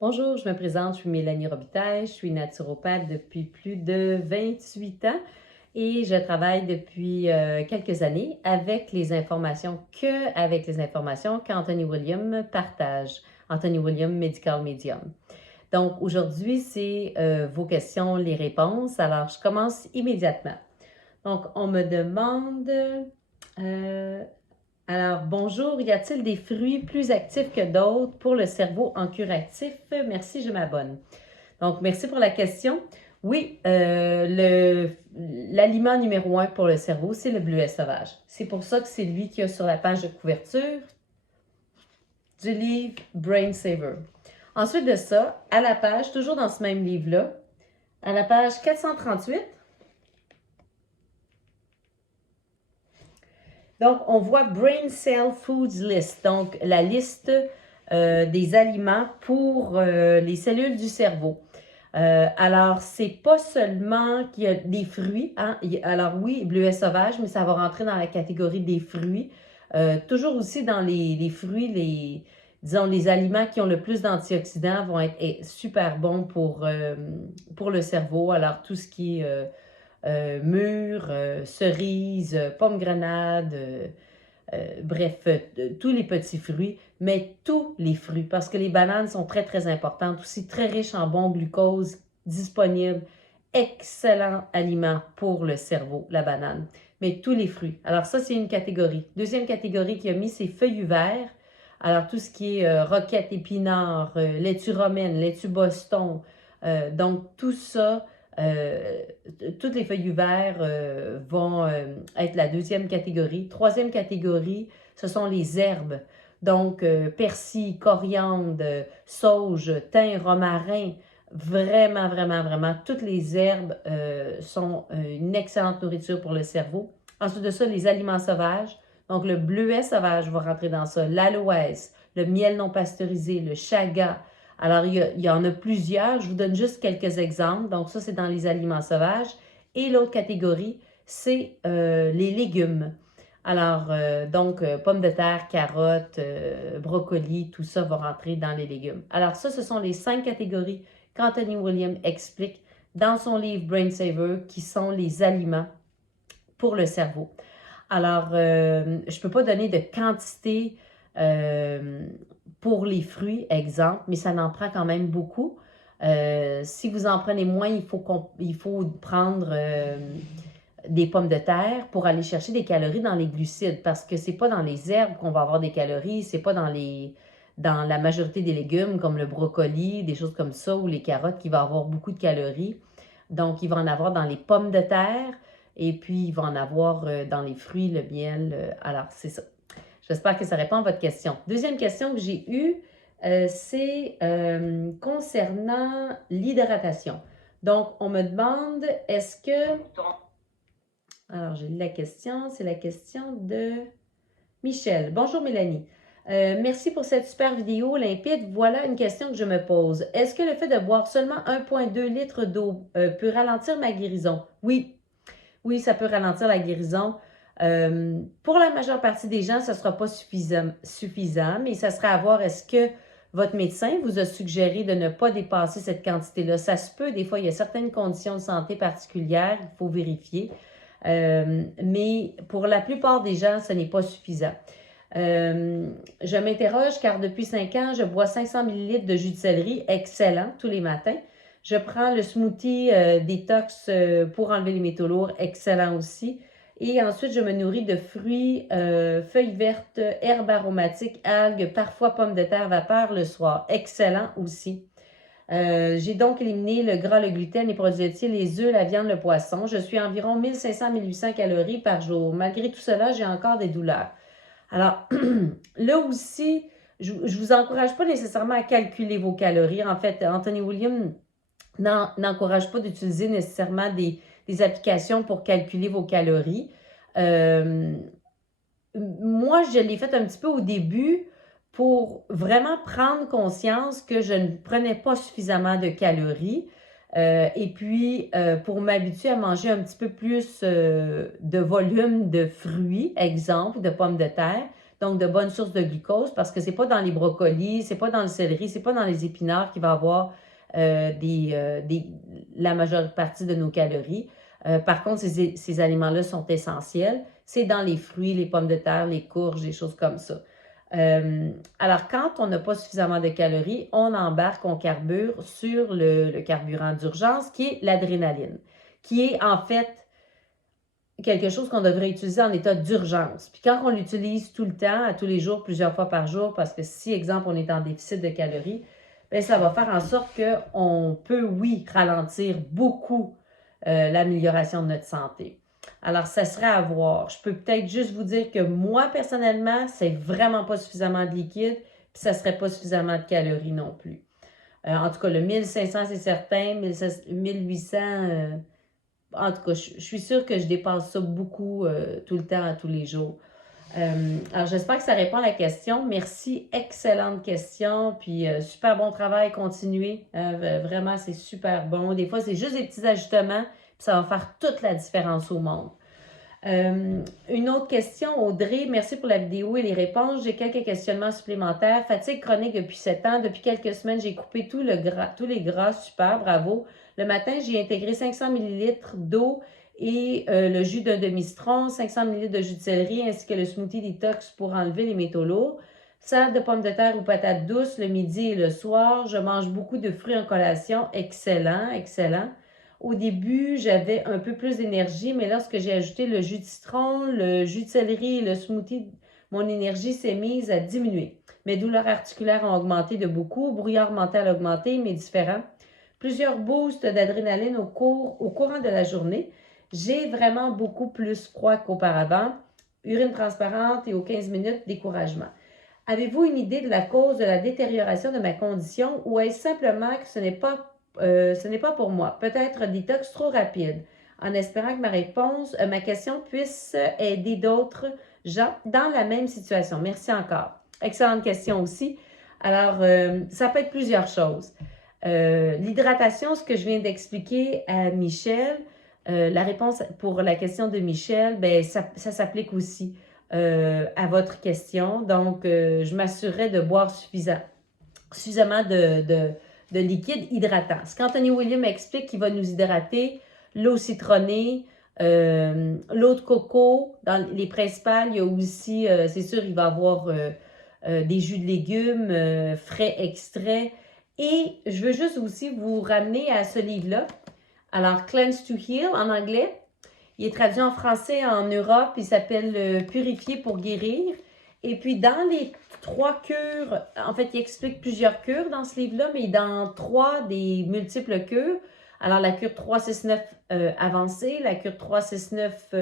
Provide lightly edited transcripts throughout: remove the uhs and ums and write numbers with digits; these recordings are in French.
Bonjour, je me présente, je suis Mélanie Robitaille, je suis naturopathe depuis plus de 28 ans et je travaille depuis quelques années avec les informations qu'Anthony William partage, Anthony William Medical Medium. Donc aujourd'hui, c'est vos questions, les réponses. Alors, je commence immédiatement. Donc, on me demande, euh, alors, bonjour, y a-t-il des fruits plus actifs que d'autres pour le cerveau en curatif? Merci, je m'abonne. Donc, merci pour la question. Oui, l'aliment numéro un pour le cerveau, c'est le bleuet sauvage. C'est pour ça que c'est lui qui a sur la page de couverture du livre Brain Saver. Ensuite de ça, à la page, toujours dans ce même livre-là, à la page 438, donc, on voit Brain Cell Foods List, donc la liste des aliments pour les cellules du cerveau. Alors, c'est pas seulement qu'il y a des fruits, hein? Alors oui, bleuet sauvage, mais ça va rentrer dans la catégorie des fruits. Toujours aussi dans les fruits, disons, les aliments qui ont le plus d'antioxydants vont être super bons pour le cerveau. Alors, tout ce qui est mûres, cerises, pommes grenades, bref, tous les petits fruits, mais tous les fruits, parce que les bananes sont très, très importantes, aussi très riches en bon glucose, disponible, excellent aliment pour le cerveau, la banane, mais tous les fruits. Alors ça, c'est une catégorie. Deuxième catégorie qui a mis, c'est feuillus verts. Alors tout ce qui est roquette, épinards, laitue romaine, laitue Boston, donc tout ça, euh, toutes les feuillus verts vont être la deuxième catégorie. Troisième catégorie, ce sont les herbes. Donc, persil, coriandre, sauge, thym, romarin, vraiment, vraiment, vraiment, toutes les herbes sont une excellente nourriture pour le cerveau. Ensuite de ça, les aliments sauvages. Donc, le bleuet sauvage va rentrer dans ça, l'aloès, le miel non pasteurisé, le chaga, alors, il y en a plusieurs. Je vous donne juste quelques exemples. Donc, ça, c'est dans les aliments sauvages. Et l'autre catégorie, c'est les légumes. Alors, pommes de terre, carottes, brocolis, tout ça va rentrer dans les légumes. Alors, ça, ce sont les 5 catégories qu'Anthony William explique dans son livre Brain Saver, qui sont les aliments pour le cerveau. Alors, je ne peux pas donner de quantité euh, pour les fruits, exemple, mais ça en prend quand même beaucoup. Si vous en prenez moins, il faut prendre des pommes de terre pour aller chercher des calories dans les glucides, parce que c'est pas dans les herbes qu'on va avoir des calories, c'est pas dans la majorité des légumes, comme le brocoli, des choses comme ça, ou les carottes, qui va avoir beaucoup de calories. Donc, il va en avoir dans les pommes de terre, et puis il va en avoir dans les fruits, le miel. Alors, c'est ça. J'espère que ça répond à votre question. Deuxième question que j'ai eue, c'est concernant l'hydratation. Donc, on me demande, est-ce que... Alors, j'ai lu la question, c'est la question de Michel. Bonjour Mélanie. Merci pour cette super vidéo limpide. Voilà une question que je me pose. Est-ce que le fait de boire seulement 1,2 litres d'eau peut ralentir ma guérison? Oui, oui, ça peut ralentir la guérison. Pour la majeure partie des gens, ça ne sera pas suffisant, mais ça sera à voir, est-ce que votre médecin vous a suggéré de ne pas dépasser cette quantité-là? Ça se peut, des fois, il y a certaines conditions de santé particulières, il faut vérifier. Mais pour la plupart des gens, ce n'est pas suffisant. Je m'interroge car depuis 5 ans, je bois 500 ml de jus de céleri, excellent, tous les matins. Je prends le smoothie détox pour enlever les métaux lourds, excellent aussi. Et ensuite, je me nourris de fruits, feuilles vertes, herbes aromatiques, algues, parfois pommes de terre vapeur le soir, excellent aussi. J'ai donc éliminé le gras, le gluten, les produits laitiers, les œufs, la viande, le poisson. Je suis à environ 1500-1800 calories par jour. Malgré tout cela, j'ai encore des douleurs. Alors, là aussi, je ne vous encourage pas nécessairement à calculer vos calories. En fait, Anthony William n'encourage pas d'utiliser nécessairement des applications pour calculer vos calories. Moi, je l'ai fait un petit peu au début pour vraiment prendre conscience que je ne prenais pas suffisamment de calories. Et puis, pour m'habituer à manger un petit peu plus de volume de fruits, exemple, de pommes de terre. donc de bonnes sources de glucose, parce que c'est pas dans les brocolis, c'est pas dans le céleri, c'est pas dans les épinards qu'il va y avoir la majeure partie de nos calories. Par contre, ces aliments-là sont essentiels. C'est dans les fruits, les pommes de terre, les courges, des choses comme ça. Alors, quand on n'a pas suffisamment de calories, on embarque, on carbure sur le carburant d'urgence qui est l'adrénaline, qui est en fait quelque chose qu'on devrait utiliser en état d'urgence. Puis quand on l'utilise tout le temps, à tous les jours, plusieurs fois par jour, parce que si, exemple, on est en déficit de calories, bien, ça va faire en sorte qu'on peut, oui, ralentir beaucoup l'amélioration de notre santé. Alors, ça serait à voir. Je peux peut-être juste vous dire que moi, personnellement, c'est vraiment pas suffisamment de liquide, puis ça serait pas suffisamment de calories non plus. En tout cas, le 1500, c'est certain, 1800, en tout cas, je suis sûre que je dépasse ça beaucoup tout le temps, tous les jours. Alors, j'espère que ça répond à la question. Merci, excellente question. Puis, super bon travail, continuez. Vraiment, c'est super bon. Des fois, c'est juste des petits ajustements, puis ça va faire toute la différence au monde. Une autre question, Audrey, merci pour la vidéo et les réponses. J'ai quelques questionnements supplémentaires. Fatigue chronique depuis 7 ans. Depuis quelques semaines, j'ai coupé tous les gras. Super, bravo. Le matin, j'ai intégré 500 ml d'eau et le jus d'un demi-citron, 500 ml de jus de céleri ainsi que le smoothie détox pour enlever les métaux lourds. Salade de pommes de terre ou patates douces le midi et le soir. Je mange beaucoup de fruits en collation. Excellent, excellent. Au début, j'avais un peu plus d'énergie, mais lorsque j'ai ajouté le jus de citron, le jus de céleri et le smoothie, mon énergie s'est mise à diminuer. Mes douleurs articulaires ont augmenté de beaucoup, brouillard mental a augmenté, mais différent. Plusieurs boosts d'adrénaline au courant de la journée. J'ai vraiment beaucoup plus froid qu'auparavant. Urine transparente et aux 15 minutes, découragement. Avez-vous une idée de la cause de la détérioration de ma condition ou est-ce simplement que ce n'est pas pour moi? Peut-être un détox trop rapide. En espérant que ma question puisse aider d'autres gens dans la même situation. Merci encore. Excellente question aussi. Alors, ça peut être plusieurs choses. L'hydratation, ce que je viens d'expliquer à Michel, la réponse pour la question de Michel, ben, ça s'applique aussi à votre question. Donc, je m'assurerai de boire suffisamment de liquide hydratant. Ce qu'Anthony William explique qu'il va nous hydrater, l'eau citronnée, l'eau de coco, dans les principales, il y a aussi, c'est sûr, il va y avoir des jus de légumes, frais extraits. Et je veux juste aussi vous ramener à ce livre-là. Alors, Cleanse to Heal en anglais. Il est traduit en français en Europe. Il s'appelle Purifier pour guérir. Et puis, dans les 3 cures, en fait, il explique plusieurs cures dans ce livre-là, mais dans 3 des multiples cures. Alors, la cure 369 avancée, la cure 369,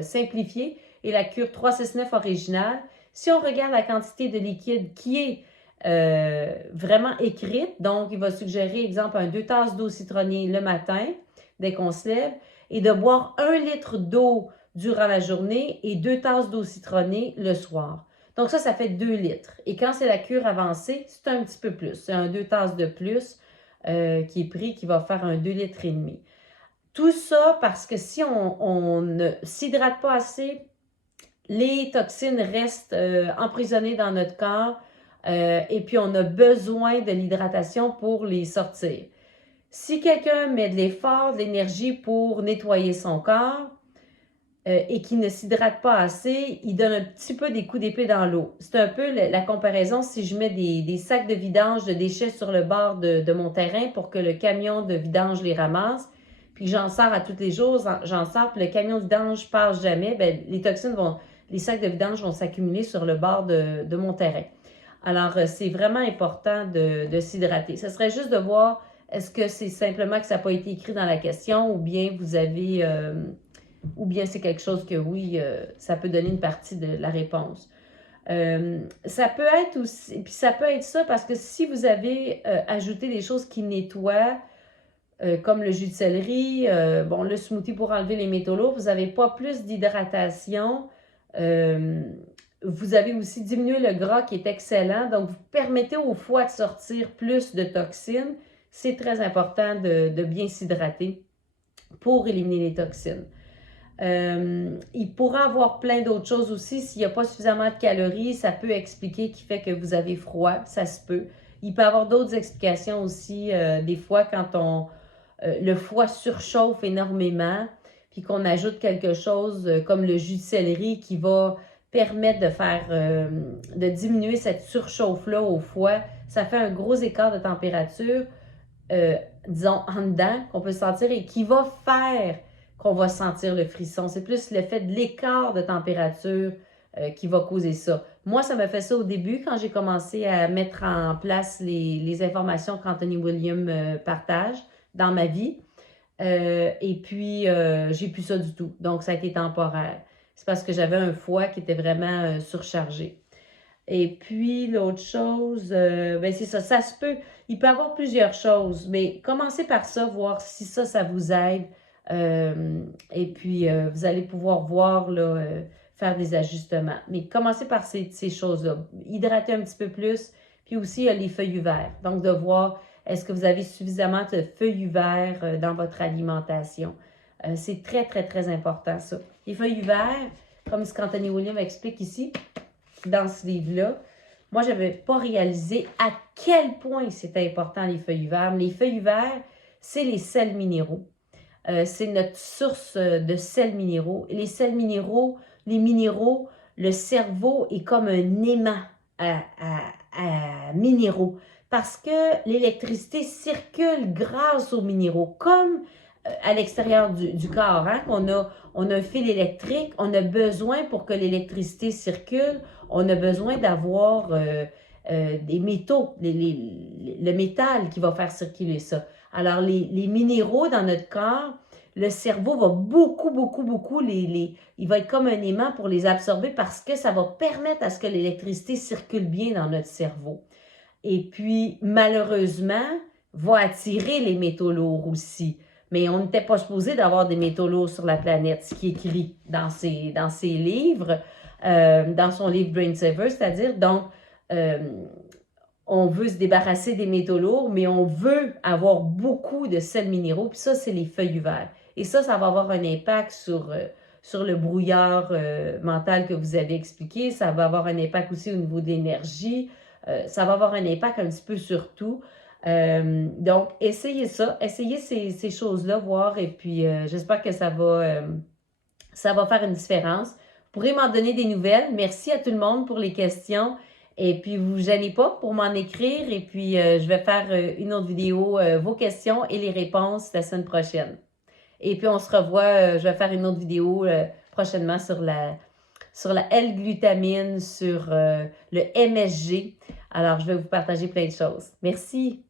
simplifiée, et la cure 369 originale. Si on regarde la quantité de liquide qui est vraiment écrite, donc il va suggérer, exemple, 2 tasses d'eau citronnée le matin, dès qu'on se lève, et de boire 1 litre d'eau durant la journée et 2 tasses d'eau citronnée le soir. Donc ça fait 2 litres. Et quand c'est la cure avancée, c'est un petit peu plus. C'est 2 tasses de plus qui est pris, qui va faire 2 litres et demi. Tout ça parce que si on ne s'hydrate pas assez, les toxines restent emprisonnées dans notre corps et puis on a besoin de l'hydratation pour les sortir. Si quelqu'un met de l'effort, de l'énergie pour nettoyer son corps et qui ne s'hydrate pas assez, il donne un petit peu des coups d'épée dans l'eau. C'est un peu la comparaison si je mets des sacs de vidange de déchets sur le bord de mon terrain pour que le camion de vidange les ramasse, puis j'en sors à tous les jours, j'en sors, puis le camion de vidange ne passe jamais, bien, les sacs de vidange vont s'accumuler sur le bord de mon terrain. Alors, c'est vraiment important de s'hydrater. Ce serait juste de voir, est-ce que c'est simplement que ça n'a pas été écrit dans la question ou bien vous avez, ou bien c'est quelque chose que oui, ça peut donner une partie de la réponse. Ça peut être aussi, puis ça peut être ça parce que si vous avez ajouté des choses qui nettoient, comme le jus de céleri, le smoothie pour enlever les métaux lourds, vous n'avez pas plus d'hydratation. Vous avez aussi diminué le gras qui est excellent. Donc, vous permettez au foie de sortir plus de toxines. C'est très important de bien s'hydrater pour éliminer les toxines. Il pourra avoir plein d'autres choses aussi. S'il n'y a pas suffisamment de calories, ça peut expliquer qui fait que vous avez froid, ça se peut. Il peut y avoir d'autres explications aussi, des fois quand le foie surchauffe énormément, puis qu'on ajoute quelque chose comme le jus de céleri qui va permettre de diminuer cette surchauffe-là au foie. Ça fait un gros écart de température, disons, en dedans, qu'on peut sentir et qui va faire qu'on va sentir le frisson. C'est plus le fait de l'écart de température qui va causer ça. Moi, ça m'a fait ça au début quand j'ai commencé à mettre en place les informations qu'Anthony William partage dans ma vie. Et puis, j'ai plus ça du tout. Donc, ça a été temporaire. C'est parce que j'avais un foie qui était vraiment surchargé. Et puis, l'autre chose, ben c'est ça, ça se peut. Il peut y avoir plusieurs choses, mais commencez par ça, voir si ça vous aide. Et puis, vous allez pouvoir voir, là, faire des ajustements. Mais commencez par ces choses-là. Hydrater un petit peu plus. Puis aussi, il y a les feuillus verts. Donc, de voir, est-ce que vous avez suffisamment de feuillus verts dans votre alimentation? C'est très, très, très important, ça. Les feuillus verts, comme ce qu'Anthony William explique ici, dans ce livre-là, moi, je n'avais pas réalisé à quel point c'était important, les feuillus verts. Les feuillus verts, c'est les sels minéraux. C'est notre source de sels minéraux. Et les sels minéraux, les minéraux, le cerveau est comme un aimant à minéraux parce que l'électricité circule grâce aux minéraux, comme à l'extérieur du corps. Hein? On a un fil électrique, on a besoin pour que l'électricité circule, on a besoin d'avoir des métaux, le métal qui va faire circuler ça. Alors, les minéraux dans notre corps, le cerveau va beaucoup, il va être comme un aimant pour les absorber parce que ça va permettre à ce que l'électricité circule bien dans notre cerveau. Et puis, malheureusement, va attirer les métaux lourds aussi. Mais on n'était pas supposé d'avoir des métaux lourds sur la planète, ce qui est écrit dans ses livres, dans son livre Brain Saver, c'est-à-dire, donc, on veut se débarrasser des métaux lourds, mais on veut avoir beaucoup de sels minéraux, puis ça, c'est les feuillus verts. Et ça va avoir un impact sur le brouillard mental que vous avez expliqué, ça va avoir un impact aussi au niveau de l'énergie, ça va avoir un impact un petit peu sur tout. Donc, essayez ça, essayez ces choses-là, voir, et puis j'espère que ça va faire une différence. Vous pourrez m'en donner des nouvelles. Merci à tout le monde pour les questions. Et puis, vous ne vous gênez pas pour m'en écrire. Et puis, je vais faire une autre vidéo, vos questions et les réponses la semaine prochaine. Et puis, on se revoit, je vais faire une autre vidéo prochainement sur la L-glutamine, sur le MSG. Alors, je vais vous partager plein de choses. Merci.